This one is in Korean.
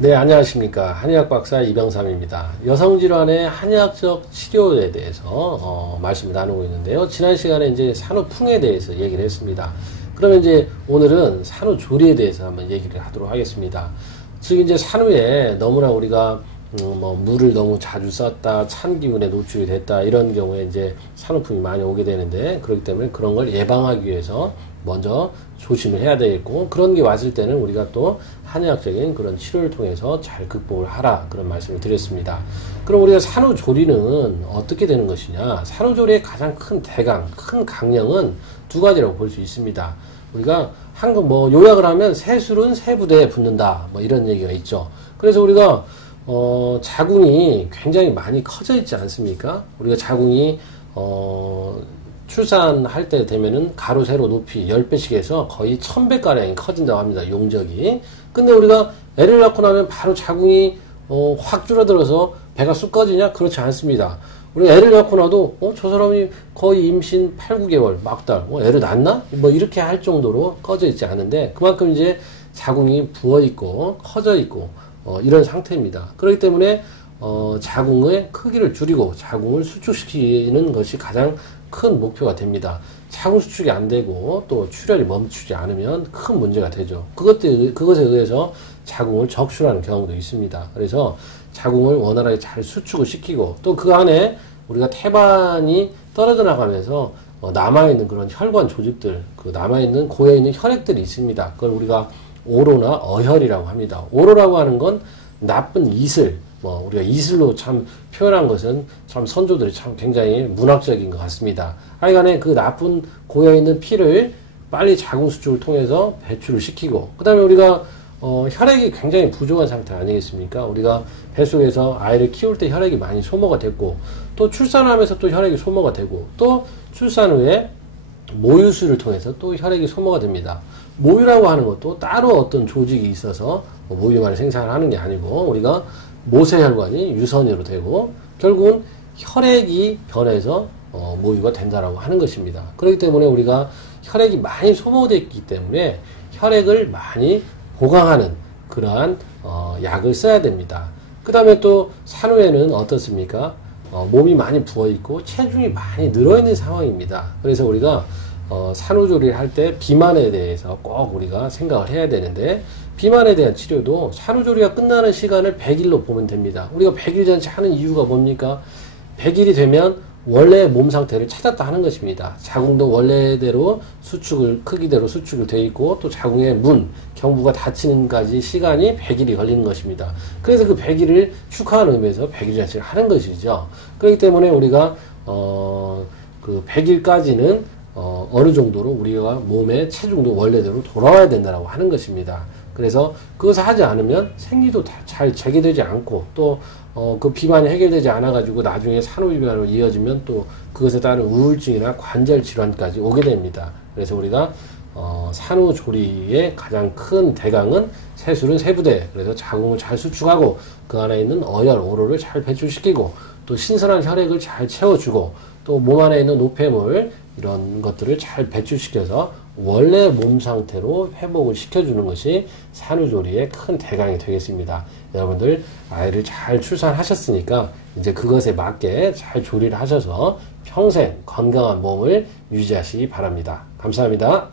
네, 안녕하십니까. 한의학 박사 이병삼입니다. 여성질환의 한의학적 치료에 대해서 말씀을 나누고 있는데요. 지난 시간에 이제 산후풍에 대해서 얘기를 했습니다. 그러면 이제 오늘은 산후조리에 대해서 한번 얘기를 하도록 하겠습니다. 즉 이제 산후에 너무나 우리가 물을 너무 자주 썼다, 찬 기운에 노출이 됐다, 이런 경우에 이제 산후풍이 많이 오게 되는데, 그렇기 때문에 그런 걸 예방하기 위해서 먼저 조심을 해야 되겠고, 그런 게 왔을 때는 우리가 또 한의학적인 그런 치료를 통해서 잘 극복을 하라, 그런 말씀을 드렸습니다. 그럼 우리가 산후조리는 어떻게 되는 것이냐? 산후조리의 가장 큰 큰 강령은 두 가지라고 볼 수 있습니다. 우리가 요약을 하면 세술은 세부대에 붙는다, 이런 얘기가 있죠. 그래서 우리가 자궁이 굉장히 많이 커져 있지 않습니까? 우리가 자궁이 출산할 때 되면은 가로 세로 높이 10배씩 해서 거의 1000배가량이 커진다고 합니다. 용적이. 근데 우리가 애를 낳고 나면 바로 자궁이 확 줄어들어서 배가 쑥 꺼지냐? 그렇지 않습니다. 우리가 애를 낳고 나도 저 사람이 거의 임신 8, 9개월 막달 애를 낳나? 이렇게 할 정도로 꺼져 있지 않은데, 그만큼 이제 자궁이 부어 있고 커져 있고 이런 상태입니다. 그렇기 때문에 자궁의 크기를 줄이고 자궁을 수축시키는 것이 가장 큰 목표가 됩니다. 자궁 수축이 안 되고 또 출혈이 멈추지 않으면 큰 문제가 되죠. 그것에 의해서 자궁을 적출하는 경우도 있습니다. 그래서 자궁을 원활하게 잘 수축을 시키고, 또 그 안에 우리가 태반이 떨어져 나가면서 남아있는 그런 혈관 조직들, 그 남아있는 고여있는 혈액들이 있습니다. 그걸 우리가 오로나 어혈이라고 합니다. 오로라고 하는 건 나쁜 이슬, 우리가 이슬로 참 표현한 것은 참 선조들이 참 굉장히 문학적인 것 같습니다. 하여간에 그 나쁜 고여있는 피를 빨리 자궁 수축을 통해서 배출을 시키고, 그 다음에 우리가 혈액이 굉장히 부족한 상태 아니겠습니까? 우리가 뱃속에서 아이를 키울 때 혈액이 많이 소모가 됐고, 또 출산하면서 또 혈액이 소모가 되고, 또 출산 후에 모유수를 통해서 또 혈액이 소모가 됩니다. 모유라고 하는 것도 따로 어떤 조직이 있어서 모유만을 생산하는 게 아니고, 우리가 모세혈관이 유선으로 되고 결국은 혈액이 변해서 모유가 된다라고 하는 것입니다. 그렇기 때문에 우리가 혈액이 많이 소모됐기 때문에 혈액을 많이 보강하는 그러한 약을 써야 됩니다. 그 다음에 또 산후에는 어떻습니까? 몸이 많이 부어있고 체중이 많이 늘어있는 상황입니다. 그래서 우리가 산후조리를 할 때 비만에 대해서 꼭 우리가 생각을 해야 되는데, 비만에 대한 치료도 산후조리가 끝나는 시간을 100일로 보면 됩니다. 우리가 100일 잔치 하는 이유가 뭡니까? 100일이 되면 원래 몸 상태를 찾았다 하는 것입니다. 자궁도 원래대로 크기대로 수축이 되어 있고, 또 자궁의 경부가 닫히는까지 시간이 100일이 걸리는 것입니다. 그래서 그 100일을 축하하는 의미에서 100일 잔치를 하는 것이죠. 그렇기 때문에 우리가 그 100일까지는 어느 정도로 우리가 몸의 체중도 원래대로 돌아와야 된다고 하는 것입니다. 그래서 그것을 하지 않으면 생리도 잘 재개되지 않고, 또 그 비만이 해결되지 않아가지고 나중에 산후비만으로 이어지면 또 그것에 따른 우울증이나 관절 질환까지 오게 됩니다. 그래서 우리가 산후조리의 가장 큰 대강은 세술은 세부대. 그래서 자궁을 잘 수축하고 그 안에 있는 어혈, 오로를 잘 배출시키고, 또 신선한 혈액을 잘 채워주고, 또 몸 안에 있는 노폐물 이런 것들을 잘 배출시켜서 원래 몸 상태로 회복을 시켜주는 것이 산후조리의 큰 대강이 되겠습니다. 여러분들 아이를 잘 출산하셨으니까 이제 그것에 맞게 잘 조리를 하셔서 평생 건강한 몸을 유지하시기 바랍니다. 감사합니다.